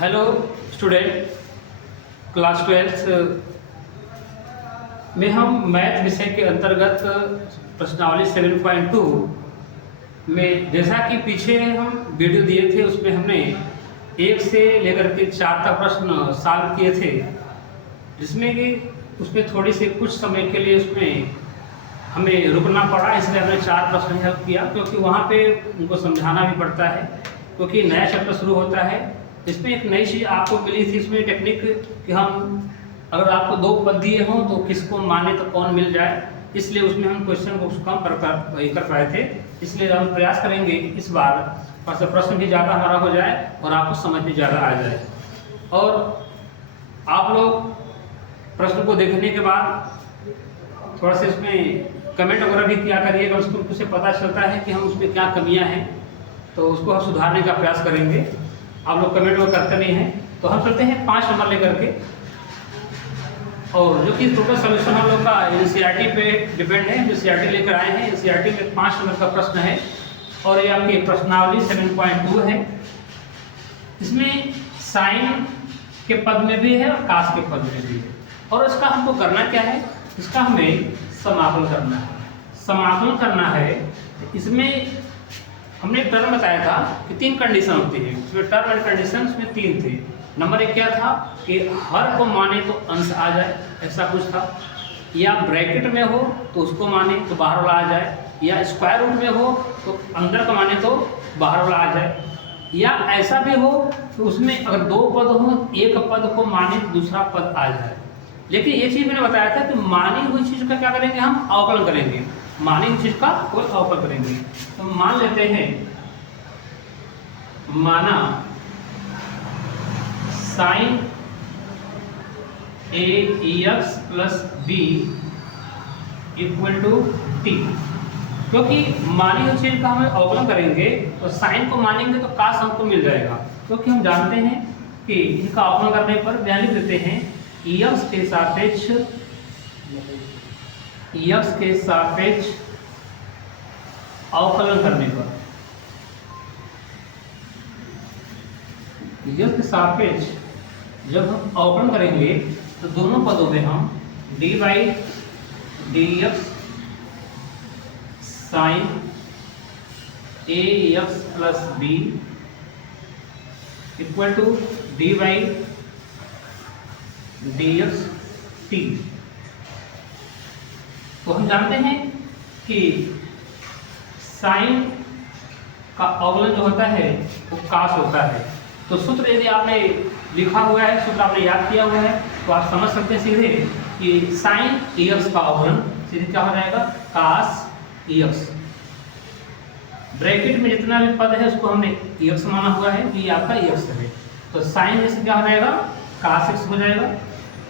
Hello student, class 12th में हम math विषय के अंतर्गत प्रश्नावली 7.2 में, जैसा कि पीछे हम वीडियो दिए थे उसमें हमने 1 से लेकर के 4 तक प्रश्न सॉल्व किए थे, जिसमें कि उसमें थोड़ी सी कुछ समय के लिए उसमें हमें रुकना पड़ा। इसलिए हमने 4 प्रश्न हल किया, क्योंकि वहाँ पे उनको समझाना भी पड़ता है, क्योंकि नया चैप्टर शुरू होता है। इसमें एक नई चीज़ आपको मिली थी इसमें टेक्निक कि हम अगर आपको 2 पद दिए हों तो किसको माने तो कौन मिल जाए, इसलिए उसमें हम क्वेश्चन को कम कर पाए थे। इसलिए हम प्रयास करेंगे इस बार प्रश्न भी ज़्यादा हमारा हो जाए और आपको समझ भी ज़्यादा आ जाए। और आप लोग प्रश्न को देखने के बाद थोड़ा सा इसमें कमेंट वगैरह भी क्या करिएगा, उससे पता चलता है कि हम उसमें क्या कमियां हैं, तो उसको हम सुधारने का प्रयास करेंगे। आप लोग कमेंट वो करते नहीं हैं, तो हम चलते हैं 5 नंबर लेकर के, और जो कि टोटल सोल्यूशन हम लोग का एनसीईआरटी पे डिपेंड है। एनसीईआरटी लेकर आए हैं, एनसीईआरटी में 5 नंबर का प्रश्न है और ये आपकी प्रश्नावली 7.2 है। इसमें साइन के पद में भी है और कास के पद में भी है, और इसका हमको करना क्या है, इसका हमें समाकलन करना है। समाकलन करना है, इसमें हमने एक टर्म बताया था कि 3 कंडीशन होती है। इसमें टर्म एंड कंडीशन में 3 थे। नंबर 1 क्या था कि हर को माने तो अंश आ जाए, ऐसा कुछ था, या ब्रैकेट में हो तो उसको माने तो बाहर वाला आ जाए, या स्क्वायर रूट में हो तो अंदर का माने तो बाहर वाला आ जाए, या ऐसा भी हो कि उसमें अगर 2 पद हो, एक पद को माने तो दूसरा पद आ जाए। लेकिन ये चीज़ मैंने बताया था कि मानी हुई चीज़ का क्या करेंगे, हम अवकलन करेंगे। मानी हुई चीज़ का कोई अवकलन करेंगे। तो मान लेते हैं, माना sine a x plus b equal to t. क्योंकि मानी हुई चीज़ का हमें अवकलन करेंगे तो साइन को मानेंगे तो कास हमको मिल जाएगा, क्योंकि हम जानते हैं कि इनका अवकलन करने पर ध्यान देते हैं एक्स के सापेक्ष अवकलन करने पर, एक्स के सापेक्ष जब हम अवकलन करेंगे तो दोनों पदों में हम d by d x sine a x plus b equal to d by d x t. तो हम जानते हैं कि साइन का अवकलन जो होता है वो कास होता है। तो सूत्र यदि आपने लिखा हुआ है, सूत्र आपने याद किया हुआ है, तो आप समझ सकते हैं सीधे कि साइन एक्स का अवकलन सीधे क्या हो जाएगा, कास एक्स। ब्रैकेट में जितना भी पद है उसको हमने एक्स माना हुआ है, ये आपका एक्स है, तो साइन से क्या हो जाएगा, कास एक्स हो जाएगा।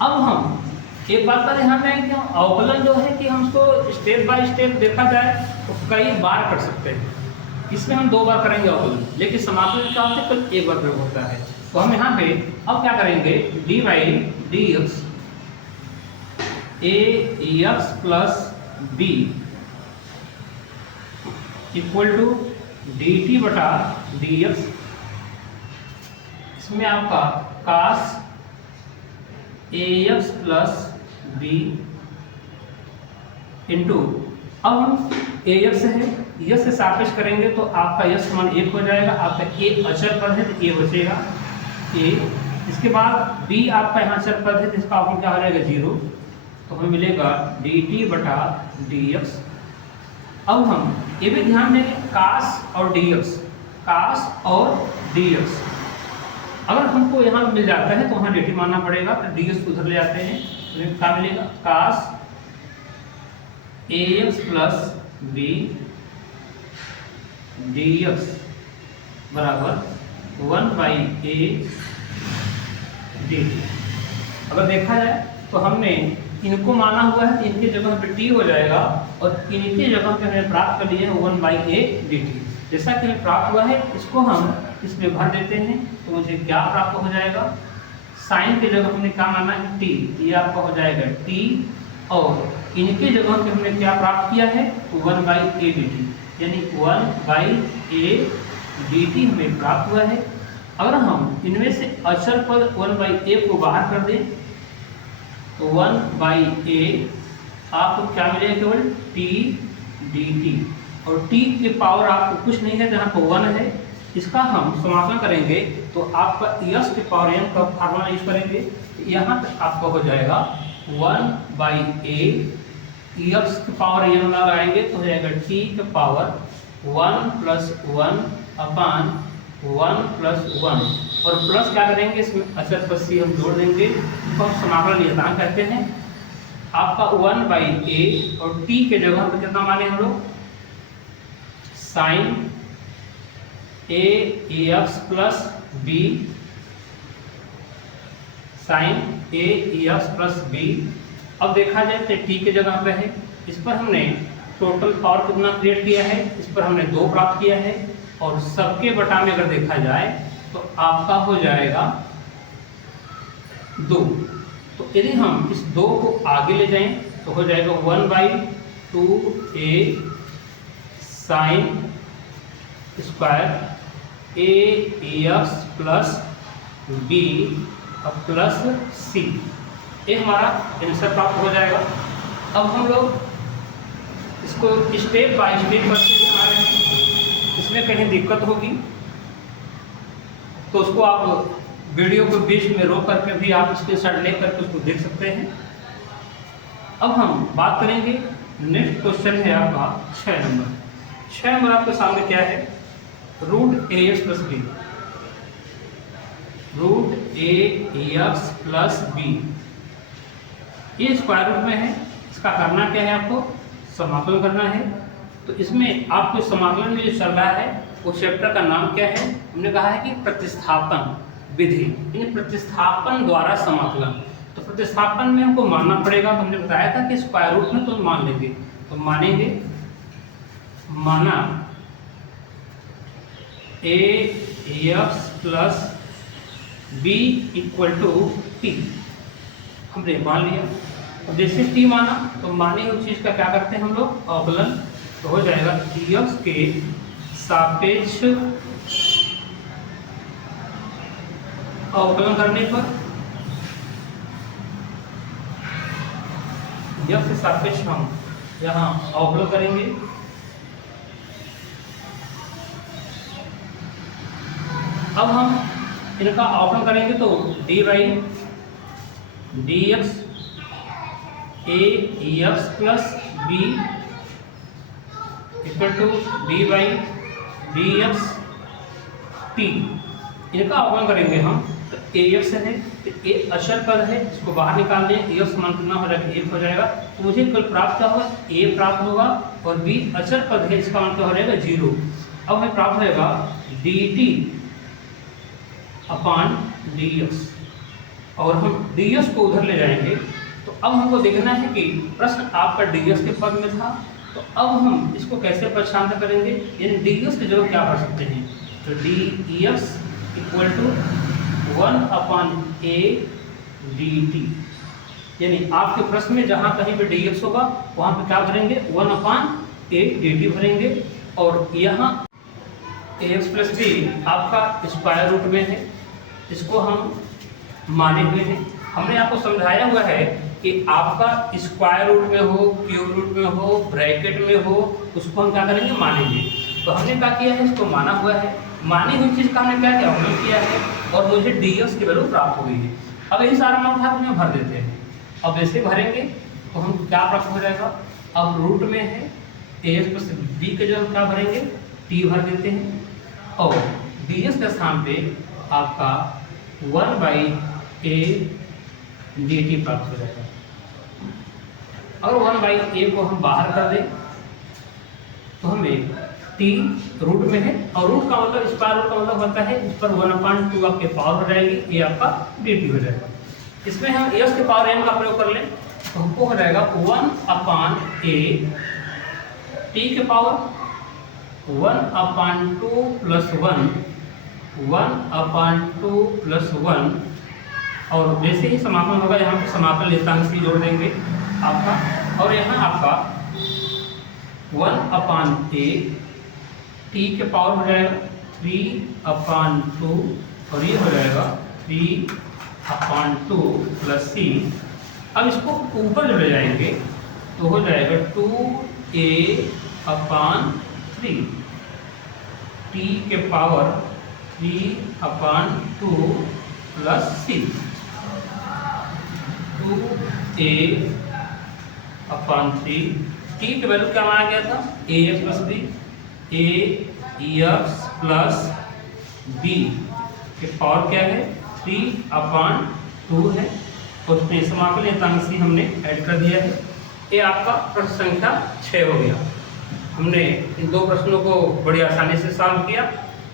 अब हम एक बात का ध्यान दें कि अवकलन जो है कि हम उसको स्टेप बाय स्टेप देखा जाए तो कई बार कर सकते हैं। इसमें हम 2 बार करेंगे अवकलन, लेकिन समाकलन क्या होता है, केवल 1 बार प्रयोग होता है। तो हम यहाँ पे अब क्या करेंगे, d by d x a x plus b equal to d t बटा डी एक्स। इसमें आपका cos a x plus b into, अब हम ए एक्स है, यस से सापेक्ष करेंगे तो आपका यस समान 1 हो जाएगा, आपका ए अचर पद है तो ए बचेगा ए। इसके बाद बी आपका यहाँ अचर पद है, जिसका आपको क्या हो जाएगा 0, तो हमें मिलेगा डी टी बटा डी एक्स। अब हम ये भी ध्यान देंगे कास और डी एक्स, कास और डी एक्स अगर हमको यहाँ मिल जाता है तो वहाँ डी टी मानना पड़ेगा, तो डी एक्स उधर ले जाते हैं, तो क्या मिलेगा, cos a x plus b d x बराबर 1 बाई ए डी टी। अगर देखा जाए तो हमने इनको माना हुआ है, इनकी जगह पे टी हो जाएगा, और इनकी जगह पे हमने प्राप्त कर लिया है 1 बाई ए डी टी। जैसा कि हमें प्राप्त हुआ है इसको हम इसमें भर देते हैं, तो मुझे क्या प्राप्त हो जाएगा, साइन की जगह हमने क्या माना है टी, ये आपका हो जाएगा टी, और इनकी जगह पे हमने क्या प्राप्त किया है 1 बाई ए डी टी, यानी 1 बाई ए डी टी हमें प्राप्त हुआ है। अगर हम इनमें से अचर पद 1/a को बाहर कर दें तो 1/a आपको क्या मिलेगा, केवल t dt, और t के पावर आपको कुछ नहीं है, जहाँ पर 1 है इसका हम समाकलन करेंगे तो आपका s के पावर n का फार्मूला यूज करेंगे, यहाँ तक आपका हो जाएगा 1/a, x के पावर n लगाएंगे तो हो जाएगा t के पावर 1 + 1 अपान 1 + 1, और प्लस क्या करेंगे, इसमें अचर पद c हम जोड़ देंगे तो हम समाकलन नियतांक कहते हैं। आपका 1/a और t के जगह पर कितना माने हम लोग, sine ax plus b, sine ax + b। अब देखा जाए तो t के जगह पे है, इस पर हमने टोटल पावर कितना क्रिएट किया है, इस पर हमने 2 प्राप्त किया है, और सबके बटा में अगर देखा जाए तो आपका हो जाएगा 2। तो यदि हम इस 2 को आगे ले जाएं तो हो जाएगा 1/2a sine square ax plus b plus c, ये हमारा आंसर प्राप्त हो जाएगा। अब हम लोग इसको स्टेप बाय स्टेप करके बना रहे हैं, इसमें कहीं दिक्कत होगी तो उसको आप वीडियो को बीच में रोक करके भी आप स्क्रीनशॉट ले करके उसको देख सकते हैं। अब हम बात करेंगे, नेक्स्ट क्वेश्चन है आपका 6 नंबर। 6 नंबर आपके सामने क्या है, √ax + b, √ax + b, ये स्क्वायर रूट में है, इसका करना क्या है, आपको समाकलन करना है। तो इसमें आपको समाकलन में जो चल रहा है वो चैप्टर का नाम क्या है, हमने कहा है कि प्रतिस्थापन विधि, यानी प्रतिस्थापन द्वारा समाकलन। तो प्रतिस्थापन में हमको मानना पड़ेगा, तो हमने बताया था कि स्क्वायर रूट में तो मान लेंगे, तो मानेंगे, माना ax + b = t, हमने मान लिया। अब जैसे t माना तो माने उस चीज का क्या करते हैं हम लोग, अवकलन, तो हो जाएगा dx के सापेक्ष अवकलन करने पर, x के सापेक्ष हम यहाँ अवकलन करेंगे, अब हम इनका अवकलन करेंगे तो dy dx ax + b = dy dx t, इनका अवकलन करेंगे हम तो ax है, तो a अचर पद है, इसको बाहर निकाल दें, ax मान कितना हो जाएगा, 1 हो जाएगा, तो मुझे कल प्राप्त क्या होगा, a प्राप्त होगा, और b अचर पद है, इसका मान क्या हो जाएगा, 0। अब हमें प्राप्त होगा dt अपान dx, और हम dx को उधर ले जाएंगे। तो अब हमको देखना है कि प्रश्न आपका dx के पद में था, तो अब हम इसको कैसे प्रशांत करेंगे, यानी dx की जगह क्या कर सकते हैं, तो dx = 1/a dt, यानी आपके प्रश्न में जहाँ कहीं पे dx होगा वहाँ पे क्या भरेंगे, 1/a dt भरेंगे, और यहाँ ax + b आपका स्क्वायर रूट में है, इसको हम माने हुए हैं। हमने आपको समझाया हुआ है कि आपका स्क्वायर रूट में हो, क्यूब रूट में हो, ब्रैकेट में हो, उसको हम क्या करेंगे, मानेंगे। तो हमने क्या किया है, इसको माना हुआ है, मानी हुई चीज़ का हमने क्या किया, अवकलन किया है, और मुझे dx की वैल्यू प्राप्त हो गई है। अब यही सारा मान उठा के भर देते हैं। अब ऐसे भरेंगे तो हम क्या प्राप्त हो जाएगा, अब रूट में है ax + b के जो हम क्या भरेंगे, t भर देते हैं, और dx के स्थान पे आपका 1/a dt प्राप्त हो जाएगा। अगर 1/a को हम बाहर कर दें तो हमें t रूट में है, और रूट का मतलब स्क्वायर रूट का मतलब होता है इस पर 1/2 आपके पावर हो जाएगी, ये आपका dt हो जाएगा। इसमें हम s के पावर n का प्रयोग कर लें तो हमको हो जाएगा 1/a t के पावर 1/2 + 1 1/2 + 1, और जैसे ही समाकलन होगा यहाँ पे समाकलन नियतांक से जोड़ देंगे आपका, और यहाँ आपका 1/a t के पावर हो जाएगा 3/2 और ये हो जाएगा 3/2 प्लस सी। अब इसको ऊपर जो ले जाएंगे तो हो जाएगा 2a/3 t के पावर 3/2 प्लस सी। 2a/3 t की वैल्यू क्या माना गया था, ax plus b, ax plus b के पावर क्या है 3/2 है, और उसमें समाकलन सी हमने ऐड कर दिया है। ये आपका प्रश्न संख्या 6 हो गया। हमने इन दो प्रश्नों को बड़ी आसानी से सॉल्व किया।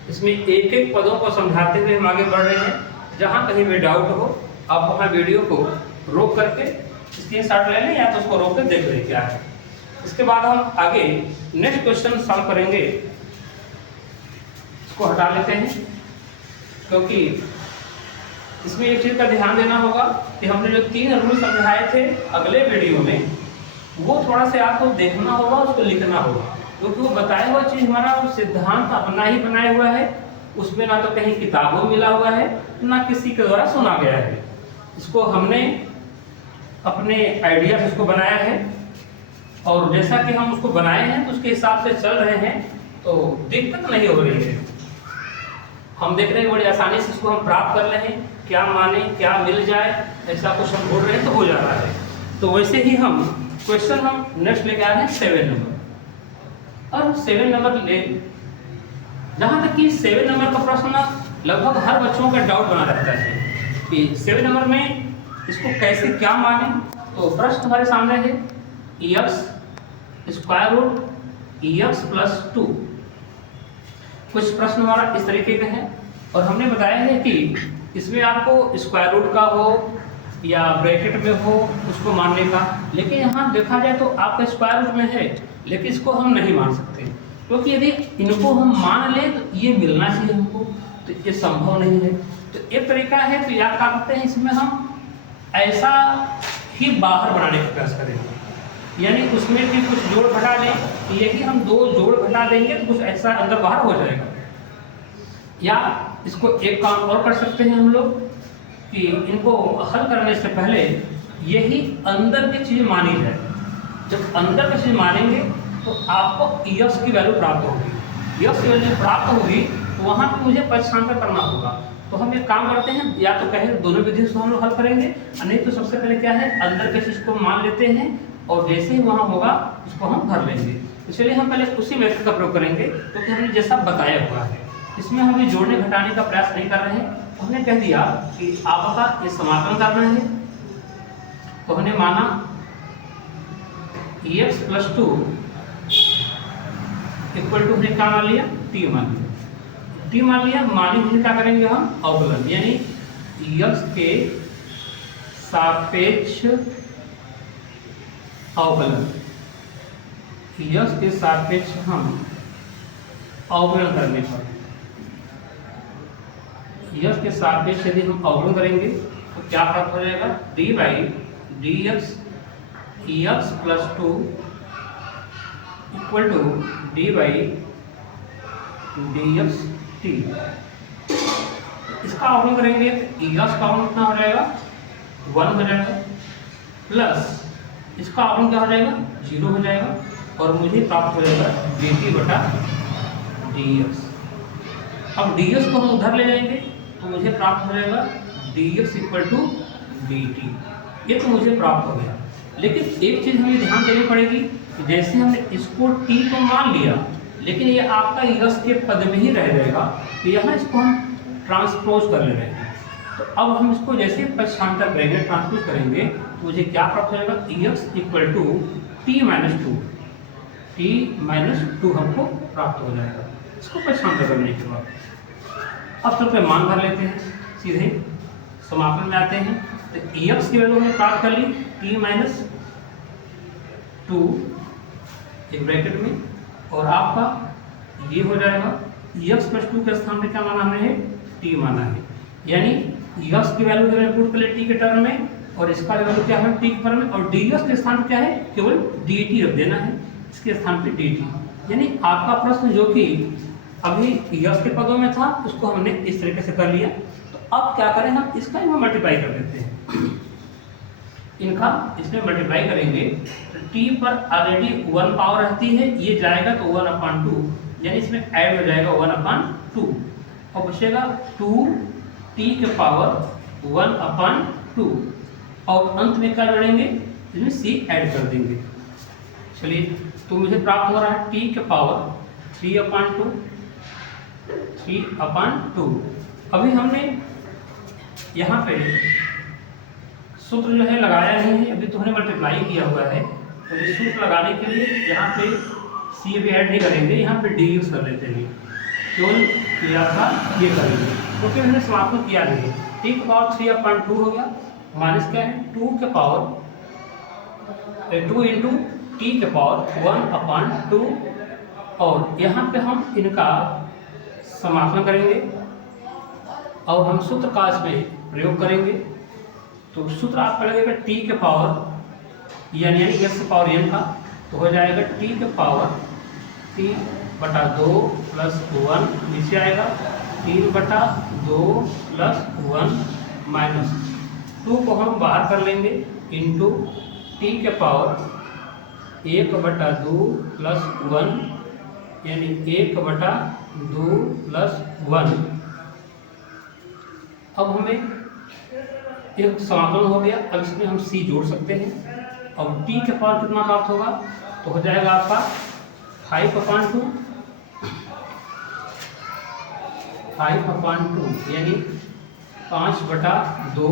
इसमें एक एक पदों को समझाते हुए हम आगे बढ़ रहे हैं। जहाँ कहीं भी डाउट हो आप वहाँ वीडियो को रोक करके स्क्रीनशॉट ले लें या तो उसको रोक कर देख लें क्या है। इसके बाद हम आगे नेक्स्ट क्वेश्चन सॉल्व करेंगे। इसको हटा लेते हैं, क्योंकि इसमें एक चीज़ का ध्यान देना होगा कि हमने जो 3 रूल समझाए थे अगले वीडियो में, वो थोड़ा सा आपको देखना होगा, उसको लिखना होगा, क्योंकि वो बताया हुआ चीज़ हमारा सिद्धांत अपना ही बनाया हुआ है। उसमें ना तो कहीं किताबों में मिला हुआ है, ना किसी के द्वारा सुना गया है। इसको हमने अपने आइडिया से इसको बनाया है, और जैसा कि हम उसको बनाए हैं तो उसके हिसाब से चल रहे हैं, तो दिक्कत नहीं हो रही है। हम देख रहे हैं बड़ी आसानी से इसको हम प्राप्त कर रहे हैं, क्या माने क्या मिल जाए ऐसा कुछ हम ढूंढ रहे हैं तो हो जा रहा है। तो वैसे ही हम क्वेश्चन हम नेक्स्ट लेके आ रहे हैं 7 नंबर। और 7 नंबर ले, जहाँ तक कि 7 नंबर का प्रश्न लगभग हर बच्चों का डाउट बना रहता है कि 7 नंबर में इसको कैसे क्या माने। तो प्रश्न हमारे सामने है x square root x plus 2। कुछ प्रश्न हमारा इस तरीके का है, और हमने बताया है कि इसमें आपको स्क्वायर रूट का हो या ब्रैकेट में हो उसको मानने का, लेकिन यहाँ देखा जाए तो आपका स्क्वायर रूट में है, लेकिन इसको हम नहीं मान सकते, क्योंकि यदि इनको हम मान लें तो ये मिलना चाहिए हमको, तो ये संभव नहीं है। तो एक तरीका है, तो या क्या करते हैं, इसमें हम ऐसा ही बाहर बनाने का प्रयास करेंगे, यानी उसमें भी कुछ जोड़ घटा लें, यही हम 2 जोड़ घटा देंगे तो कुछ ऐसा अंदर बाहर हो जाएगा। या इसको एक काम और कर सकते हैं हम लोग कि इनको हल करने से पहले यही अंदर की चीज़ मानी जाए। जब अंदर की चीज़ मानेंगे तो आपको x की वैल्यू प्राप्त होगी। x की वैल्यू प्राप्त होगी तो वहाँ पे मुझे पक्षांतर करना होगा। तो हम एक काम करते हैं, या तो कहें दोनों विधियों से हम लोग हल करेंगे, नहीं तो सबसे पहले क्या है, अंदर के चीज़ को मान लेते हैं और जैसे ही वहाँ होगा उसको हम भर लेंगे। इसलिए हम पहले उसी मेथड का प्रयोग करेंगे, क्योंकि हमने जैसा बताया हुआ है। इसमें हम ये जोड़ने घटाने का प्रयास नहीं कर रहे हैं। हमने कह दिया कि आपका ये समाकलन करना है, तो हमने माना x प्लस 2 इक्वल टू हमने क्या मान लिया, t मान लिया। t मान लिया, मानी फिर क्या करेंगे हम, अवकलन, यानी x के सापेक्ष अवकलन, x के सापेक्ष हम अवकलन करने पर, x के सापेक्ष यदि हम अवकलन करेंगे तो क्या प्राप्त हो जाएगा, d by d x x plus 2 equal to d by d x t. इसका अवकलन करेंगे तो x का अवकलन कितना हो जाएगा, 1 हो जाएगा, प्लस इसका अवकलन क्या हो जाएगा, 0 हो जाएगा, और मुझे प्राप्त हो जाएगा dt बटा dx। अब dx को हम उधर ले जाएंगे तो मुझे प्राप्त हो जाएगा dx इक्वल टू dt। ये तो मुझे प्राप्त हो गया, लेकिन एक चीज़ हमें ध्यान देनी पड़ेगी, जैसे हमने इसको t को मान लिया, लेकिन ये आपका x के पद में ही रह जाएगा, तो यहाँ इसको हम ट्रांसपोज कर ले रहे हैं। तो अब हम इसको जैसे पक्षांतर करेंगे, ट्रांसपोज करेंगे, तो मुझे क्या प्राप्त हो जाएगा, x equal to t minus 2 हमको प्राप्त हो जाएगा। इसको पक्षांतर करने के बाद अब तो पे मान भर लेते हैं, सीधे समाकलन में आते हैं। तो x की वैल्यू हमने प्राप्त कर ली t माइनस 2 एक ब्रैकेट में, और आपका ये हो जाएगा x प्लस 2 के स्थान पे क्या माना हमने, t माना है, यानी x की वैल्यू हमने पुट कर ली t के टर्म में, और इसका वैल्यू क्या है t के टर्म में, और dx के स्थान पे क्या है, केवल dt रख देना है, इसके स्थान पे dt। यानी आपका प्रश्न जो कि अभी यक्स के पदों में था, उसको हमने इस तरीके से कर लिया। तो अब क्या करें, हम इसका इनमें मल्टीप्लाई कर देते हैं, इनका इसमें मल्टीप्लाई करेंगे तो टी पर ऑलरेडी 1 पावर रहती है, ये जाएगा तो 1/2, यानी इसमें ऐड हो जाएगा 1/2 और बचेगा 2t के पावर 1/2 और अंत में क्या जोड़ेंगे, इसमें c ऐड कर देंगे। चलिए, तो मुझे प्राप्त हो रहा है t के पावर 3/2। अभी हमने यहाँ पे सूत्र जो है लगाया नहीं है, अभी तो हमने मल्टीप्लाई किया हुआ है, तो ये सूत्र लगाने के लिए यहाँ पे c भी ऐड नहीं करेंगे, यहाँ पे d यूज कर लेते हैं। केवल किया था ये करेंगे क्योंकि हमने समाप्त किया नहीं। t के पावर 3/2 हो गया, माइनस क्या है 2 के पावर 2 इंटू टी के पावर 1/2 और यहाँ पे हम इनका समाकलन करेंगे और हम सूत्र का इसमें प्रयोग करेंगे। तो सूत्र आपका लगेगा टी के पावर यानी एक्स के पावर n का, तो हो जाएगा टी के पावर 3/2 प्लस 1, नीचे आएगा 3/2 प्लस 1 माइनस 2 को हम बाहर कर लेंगे इंटू टी के पावर 1/2 प्लस 1 यानी 1/2 प्लस 1। अब हमें एक समाकलन हो गया, अब इसमें हम c जोड़ सकते हैं और t के पावर कितना प्राप्त होगा, तो हो जाएगा आपका 5/2 यानी 5/2,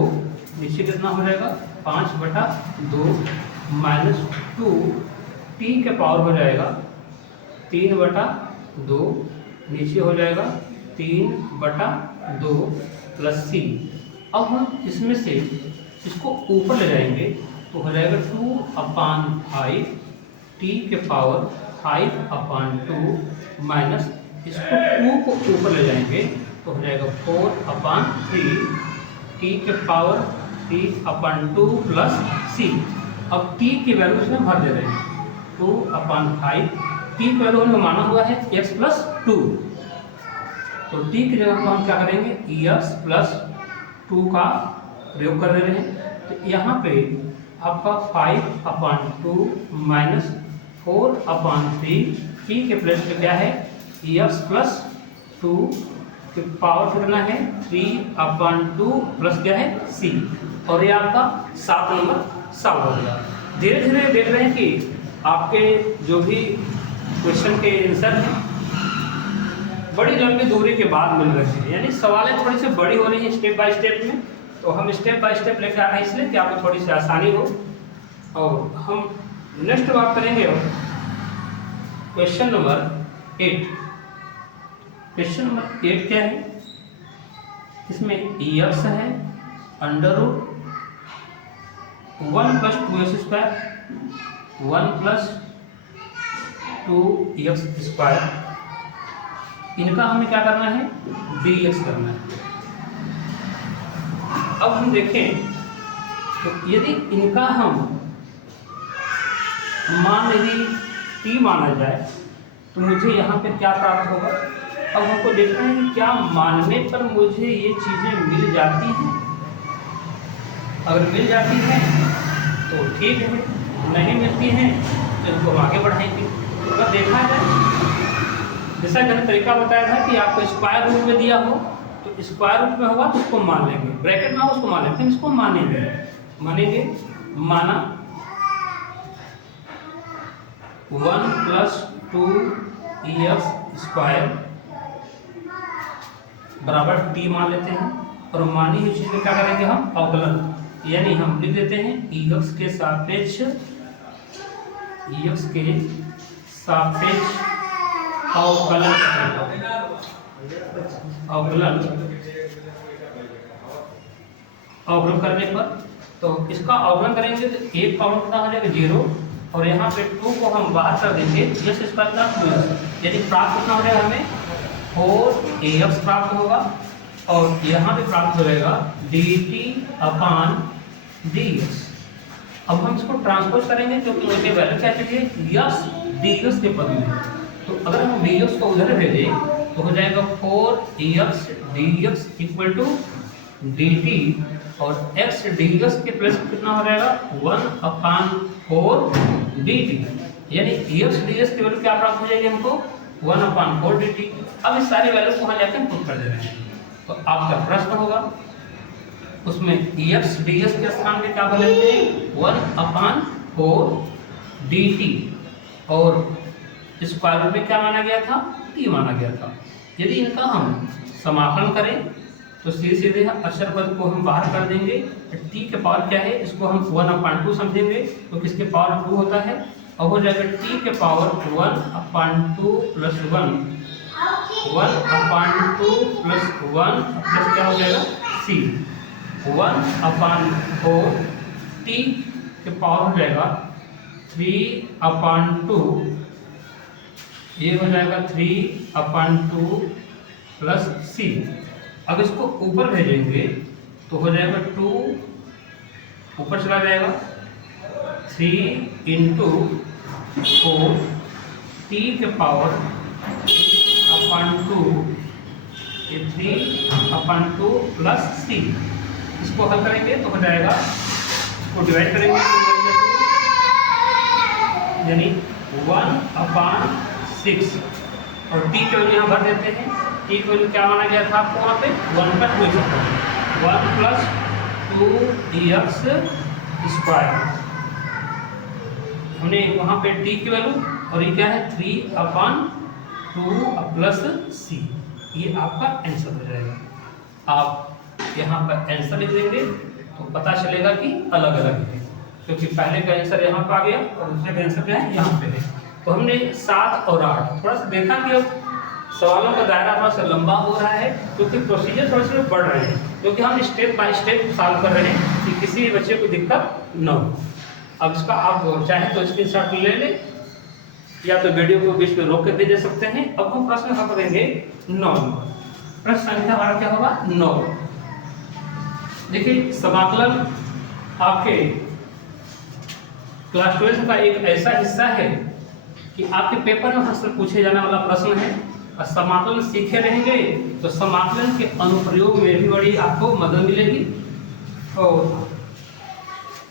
नीचे कितना हो जाएगा 5/2 माइनस 2 t के पावर हो जाएगा 3/2, नीचे हो जाएगा 3/2 प्लस c। अब हम इसमें से इसको ऊपर ले जाएंगे तो हो जाएगा 2/5 t के पावर 5/2 माइनस इसको 2 को ऊपर ले जाएंगे तो हो जाएगा 4/3 t के पावर 3/2 प्लस c। अब t की वैल्यू इसमें भर दे रहे हैं 2/5, t की वैल्यू हमने माना हुआ है x प्लस 2, तो t की जगह पर हम क्या करेंगे x प्लस 2 का प्रयोग कर रहे हैं। तो यहाँ पे आपका 5/2 माइनस 4/3 t के प्लेस पे क्या है x प्लस 2 के पावर कितना है 3/2 प्लस क्या है c, और ये आपका 7 नंबर सॉल्व हो गया। धीरे धीरे देख रहे हैं कि आपके जो भी क्वेश्चन के आंसर हैं बड़ी लंबी दूरी के बाद मिल रहे हैं, यानी सवालें थोड़ी सी बड़ी हो रही है स्टेप बाय स्टेप में, तो हम स्टेप बाय स्टेप लेकर आ रहे हैं इसलिए कि आपको थोड़ी सी आसानी हो। और हम नेक्स्ट बात करेंगे क्वेश्चन नंबर 8। क्वेश्चन नंबर 8 क्या है, इसमें x है √1 + 2x², 1 + 2x², इनका हमें क्या करना है dx करना है। अब हम देखें तो यदि इनका हम मान यदि t माना जाए तो मुझे यहाँ पे क्या प्राप्त होगा। अब हमको देखना है कि क्या मानने पर मुझे ये चीज़ें मिल जाती हैं। अगर मिल जाती हैं तो ठीक है, नहीं मिलती हैं तो इनको हम आगे बढ़ाएंगे। अगर देखा जाए जैसा मैंने तरीका बताया था कि आपको स्क्वायर रूट में दिया हो तो स्क्वायर रूट में होगा तो उसको मान लेंगे, ब्रैकेट में हो उसको मान लेंगे, इसको मानेंगे माना 1 + 2x² बराबर t मान लेते हैं और मानी हुई चीज में क्या करेंगे हम अवकलन, यानी हम लिख देते हैं x के सापेक्ष अवकलन करने पर तो इसका अवकलन करेंगे तो एक पावर कितना हो जाएगा 0 और यहाँ पे 2 को हम बाहर कर देंगे x स्क्वायर प्लस 2x, यानी प्राप्त कितना हो जाएगा हमें 4ax प्राप्त होगा और यहाँ पे प्राप्त हो जाएगा dt/dx। अब हम इसको ट्रांसपोज करेंगे क्योंकि मुझे वैल्यू क्या चाहिए dx के पद में, तो अगर हम dx को उधर भेजें तो हो जाएगा 4x dx equal to dt, और x dx के प्लस कितना हो जाएगा 1/4 dt, यानी x dx की वैल्यू क्या प्राप्त हो जाएगी हमको 1/4 dt। अब इस सारी वैल्यू को वहां जाकर पुट कर दे रहे हैं, तो आपका प्रश्न होगा उसमें x ds के स्थान पे क्या बदलते हैं 1/4 dt, और स्क्वायर रूट में क्या माना गया था t माना गया था। यदि इनका हम समाकलन करें तो सीधे सीधे अक्षर पद को हम बाहर कर देंगे, t के पावर क्या है इसको हम 1/2 समझेंगे, तो किसके पावर 2 होता है, और हो जाएगा t के पावर 1/2 प्लस 1, 1/2 प्लस 1 प्लस क्या हो जाएगा c, 1/4 t के पावर हो जाएगा 3/2, ये हो जाएगा 3/2 प्लस c। अब इसको ऊपर भेजेंगे तो हो जाएगा 2 ऊपर चला जाएगा, 3 इंटू 4 t के पावर 3/2, ये 3/2 प्लस c। इसको हल करेंगे तो हो जाएगा, इसको डिवाइड करेंगे यानी 1/6, और t की वैल्यू यहाँ भर देते हैं। t की वैल्यू क्या माना गया था आपको वहाँ पे 1 का 2 1 प्लस 2dx स्क्वायर, हमने वहाँ पे t की वैल्यू, और ये क्या है 3/2 प्लस c, ये आपका आंसर हो जाएगा। आप यहाँ पर आंसर लिख देंगे तो पता चलेगा कि अलग अलग है, क्योंकि पहले का आंसर यहाँ पर आ गया और दूसरे का आंसर क्या है यहाँ पे है। तो हमने 7 और 8 थोड़ा सा देखा कि अब सवालों का दायरा थोड़ा सा लंबा हो रहा है, क्योंकि प्रोसीजर थोड़े से बढ़ रहे हैं, क्योंकि हम स्टेप बाय स्टेप सॉल्व कर रहे हैं कि किसी भी बच्चे को दिक्कत न हो। अब इसका आप चाहें तो स्क्रीनशॉट ले लें, या तो वीडियो को बीच में रोक कर दे सकते हैं। अब हम प्रश्न हल करेंगे 9। प्रश्न संख्या हमारा क्या होगा 9। देखिए समाकलन आपके क्लास 12 का एक ऐसा हिस्सा है कि आपके पेपर में अक्सर पूछे जाने वाला प्रश्न है, और समाकलन सीखे रहेंगे तो समाकलन के अनुप्रयोग में भी बड़ी आपको मदद मिलेगी। और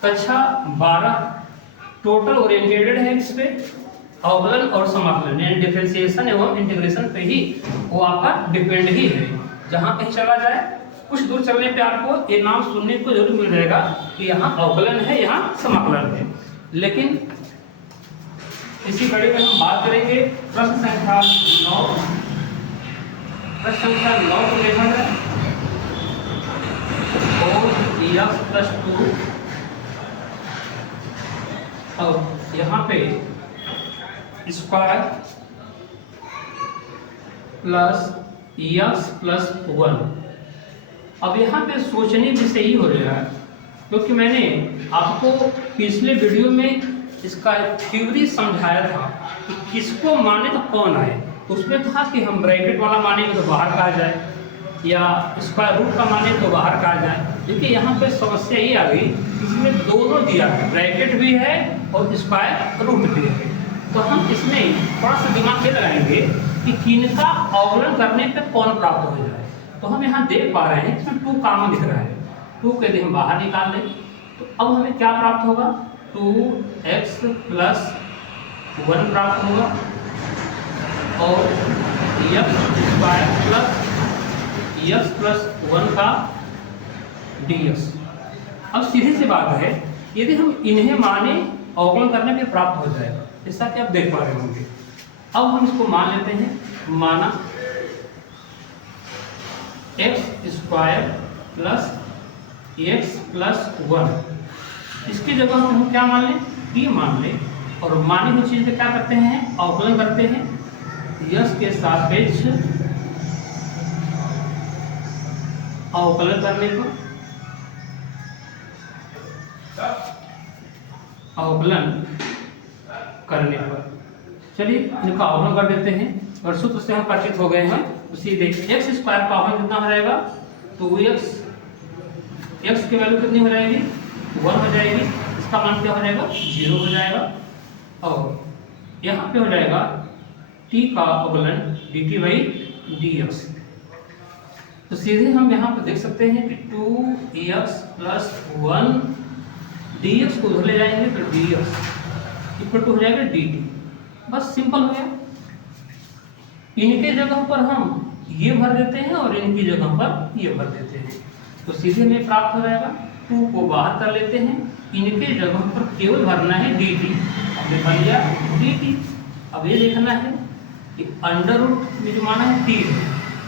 कक्षा 12 टोटल ओरिएंटेड है, इस पे अवकलन और समाकलन यानी डिफरेंशिएशन एवं इंटीग्रेशन पे ही वो आपका डिपेंड ही है। जहाँ कहीं चला जाए कुछ दूर चलने पे आपको ये नाम सुनने को जरूर मिल जाएगा कि यहाँ अवकलन है, यहाँ समाकलन है। लेकिन इसी कड़ी में हम बात करेंगे प्रश्न संख्या 9। प्रश्न संख्या 9 को देखा जाए, और dx प्लस 2, और यहाँ पे स्क्वायर प्लस x प्लस 1। अब यहाँ पे सोचने विषय ही हो रहा है, क्योंकि मैंने आपको पिछले वीडियो में इसका थ्योरी समझाया था कि किसको माने तो कौन आए। उसमें था कि हम ब्रैकेट वाला मानेंगे तो बाहर का आ जाए, या स्क्वायर रूट का माने तो बाहर का आ जाए। देखिए यहाँ पे समस्या ये आ गई, इसमें दोनों दिया है, ब्रैकेट भी है और स्क्वायर रूट भी है। तो हम इसमें थोड़ा सा दिमाग ये लगाएंगे कि किनका अवकलन करने पे कौन प्राप्त हो जाए। तो हम यहाँ देख पा रहे हैं इसमें 2 कॉमन दिख रहा है, 2 को यदि हम बाहर निकाल दें तो अब हमें क्या प्राप्त होगा 2x प्लस 1 प्राप्त होगा, और x प्लस 1 का dx। अब सीधी सी बात है, यदि हम इन्हें माने अवकलन करने पे प्राप्त हो जाएगा, जैसा कि आप देख पा रहे होंगे। अब हम इसको मान लेते हैं, माना x square plus x plus 1। इसकी जगह हम क्या मान लें t मान लें, और मानी हुई चीज पे क्या करते हैं अवकलन करते हैं, यश के सापेक्ष अवकलन करने पर, अवकलन करने पर चलिए इनका अवकलन कर देते हैं, और सूत्र से हम परिचित हो गए हैं। उसी देखिए एक्स स्क्वायर का अवकलन कितना हो जाएगा 2x, x की वैल्यू कितनी हो जाएगी 1 हो जाएगी, इसका मान क्या हो जाएगा 0 हो जाएगा, और यहाँ पे हो जाएगा t का अवकलन dt बाई dx। तो सीधे हम यहाँ पर देख सकते हैं कि 2x प्लस 1 dx को उधर ले जाएंगे तो dx इक्वल टू हो जाएगा dt। बस सिंपल हो गया। इनके जगह पर हम ये भर देते हैं और इनकी जगह पर ये भर देते हैं, तो सीधे में प्राप्त हो जाएगा। 2 को बाहर कर लेते हैं, इनके जगह पर केवल भरना है dt। हमने भर लिया dt। अब ये देखना है कि अंडर रूट में जो माना है t है,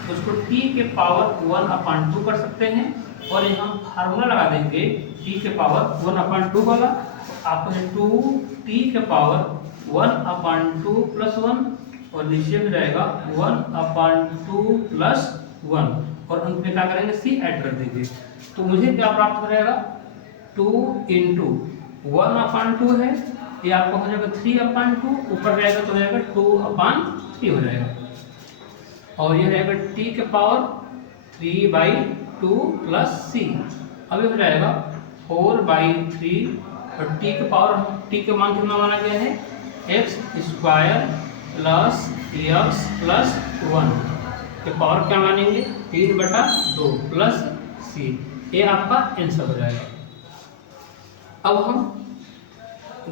तो उसको t के पावर 1/2 कर सकते हैं और यहाँ फार्मूला लगा देंगे t के पावर 1/2 वाला। आपको है 2t के पावर 1/2 प्लस 1 और नीचे हो जाएगा 1/2 प्लस 1 और अंत में क्या करेंगे c ऐड कर देंगे। तो मुझे क्या प्राप्त हो जाएगा 2 इंटू 1/2 है, ये आपको हो जाएगा 3/2, ऊपर जाएगा तो हो जाएगा 2/3 हो जाएगा और ये रहेगा t के पावर 3/2 प्लस c। अब ये हो जाएगा 4/3 और t के पावर t के मान कितना माना गया है x square plus x plus 1 के पावर क्या मानेंगे 3/2 प्लस c। ये आपका आंसर हो जाएगा। अब हम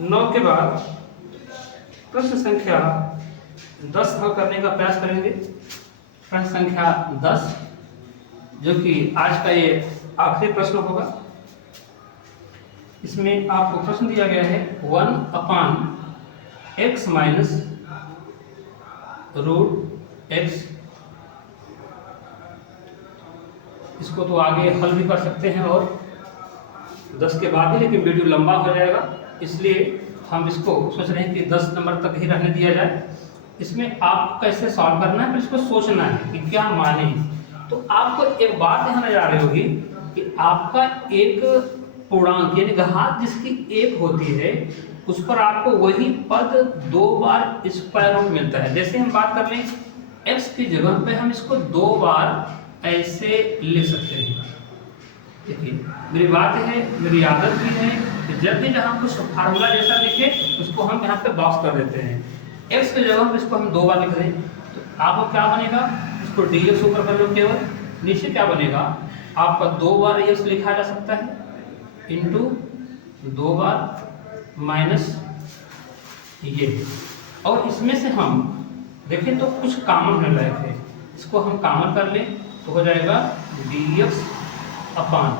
9 के बाद प्रश्न संख्या 10 हल करने का प्रयास करेंगे। प्रश्न संख्या 10 जो कि आज का ये आखिरी प्रश्न होगा। इसमें आपको प्रश्न दिया गया है 1/x माइनस रूट x। इसको तो आगे हल भी कर सकते हैं और 10 के बाद ही, लेकिन वीडियो लंबा हो जाएगा, इसलिए हम इसको सोच रहे हैं कि 10 नंबर तक ही रहने दिया जाए। इसमें आपको कैसे सॉल्व करना है, फिर इसको सोचना है कि क्या माने। तो आपको एक बात ध्यान आ रही होगी कि आपका एक पूर्णांक यानी घात जिसकी 1 होती है उस पर आपको वही पद 2 बार स्क्वायर रूट मिलता है। जैसे हम बात कर लें x की जगह पे हम इसको 2 बार ऐसे ले सकते हैं। देखिए मेरी बात है, मेरी आदत भी है कि जब भी जहाँ कुछ फार्मूला जैसा दिखे उसको हम यहाँ पे बॉक्स कर देते हैं। x की जगह पे इसको हम 2 बार लिख दें तो आपको क्या बनेगा, इसको dx ऊपर कर लो केवल, नीचे क्या बनेगा आपका 2 बार x लिखा जा सकता है इंटू 2 बार माइनस ये। और इसमें से हम देखें तो कुछ कॉमन होने लायक है, इसको हम कॉमन कर लें तो हो जाएगा dx अपान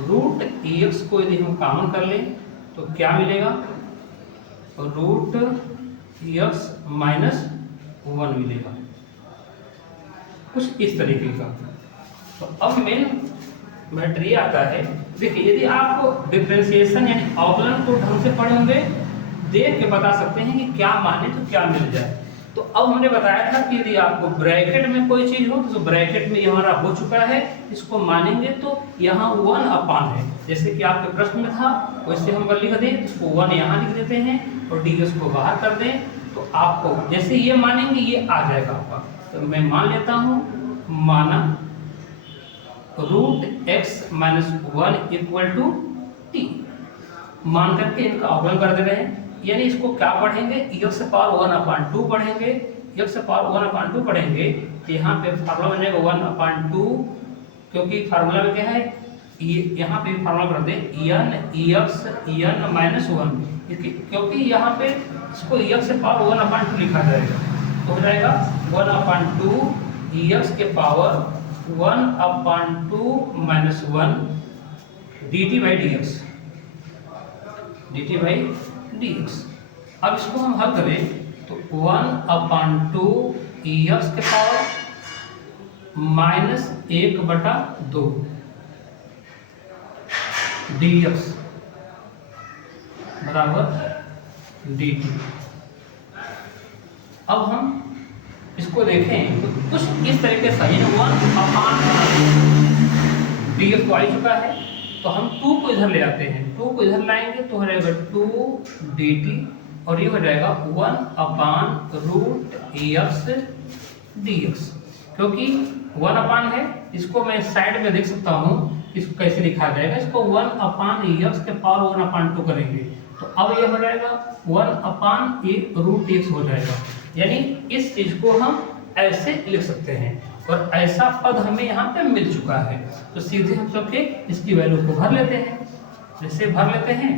रूट x को यदि हम कॉमन कर लें तो क्या मिलेगा रूट x माइनस 1 मिलेगा, कुछ इस तरीके का। तो अब मेन मैटर ये आता है, देखिए यदि आप डिफरेंशिएशन यानी अवकलन को ढंग से पढ़े होंगे देख के बता सकते हैं कि क्या माने तो क्या मिल जाए। तो अब हमने बताया था कि यदि आपको ब्रैकेट में कोई चीज हो तो ब्रैकेट में हमारा हो चुका है, इसको मानेंगे तो यहाँ 1 अपान है, जैसे कि आपके प्रश्न में था वैसे हम लिख दें, इसको 1 यहाँ लिख देते हैं और dx को बाहर कर दें तो आपको जैसे ये मानेंगे ये आ जाएगा आपका। तो मैं मान लेता हूँ माना root x minus 1 equal to t, मान करके इनका अवकलन कर दे रहे हैं। यानी इसको क्या पढ़ेंगे x से पावर 1/2 पढ़ेंगे, x से पावर 1/2 पढ़ेंगे तो यहाँ पे फार्मूला बन जाएगा 1/2, क्योंकि फार्मूला में क्या है यहाँ पे फार्मूला कर दें x n माइनस 1, क्योंकि यहाँ पे इसको x से पावर 1/2 लिखा जाएगा तो हो जाएगा 1/2 x के power 1/2 minus 1 dt by dx। अब इसको हम हल करें तो 1/2 x के पावर माइनस 1/2 dx बराबर dt। अब हम इसको देखें तो कुछ इस तरीके से 1/dx को आ चुका है, तो हम 2 को इधर ले आते हैं, 2 को इधर लाएंगे तो हो जाएगा 2 dt और ये हो जाएगा 1/√x dx। क्योंकि 1 है इसको मैं साइड में देख सकता हूँ इसको कैसे लिखा जाएगा, इसको 1/x के पावर 1/2 करेंगे तो अब ये हो जाएगा 1/√x हो जाएगा। यानी इस चीज को हम ऐसे लिख सकते हैं और ऐसा पद हमें यहाँ पे मिल चुका है। तो सीधे हम सबके इसकी वैल्यू को भर लेते हैं। जैसे भर लेते हैं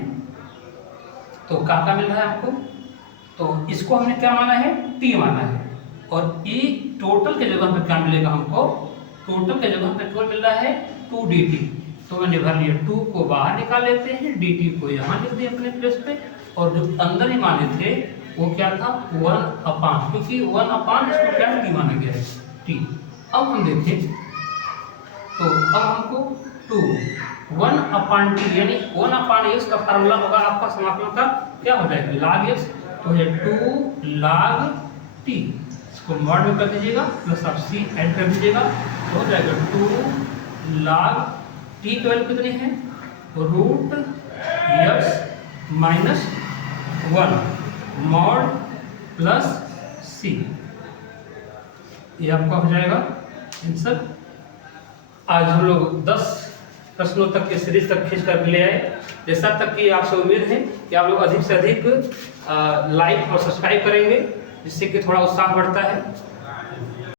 तो क्या मिल रहा है हमको, तो इसको हमने क्या माना है, t माना है, और e टोटल के जगह पे क्या मिलेगा हमको, टोटल के जगह पे टोटल मिल रहा है 2 dt। तो मैंने भर लिया, 2 को बाहर निकाल लेते हैं, dt को यहाँ लिख दिया अपने प्लेस पे, और जो अंदर ही माने थे वो क्या था 1 अपान, क्योंकि 1 अपान इसको क्या t माना गया है t। अब हम देखें तो अब हमको 1 अपान टी यानी 1 अपान एक्स का फार्मूला होगा आपका समाकलन का क्या हो जाएगा, log x, तो ये 2 log t, इसको मॉड में कर दीजिएगा प्लस आप c ऐड कर दीजिएगा तो हो जाएगा 2 log t की वैल्यू कितनी है, root x minus 1 mod plus c, ये आपका हो जाएगा आंसर। आज हम लोग 10 प्रश्नों तक के सीरीज तक खींच कर ले आए। जैसा तक कि आपसे उम्मीद है कि आप लोग अधिक से अधिक लाइक और सब्सक्राइब करेंगे, जिससे कि थोड़ा उत्साह बढ़ता है।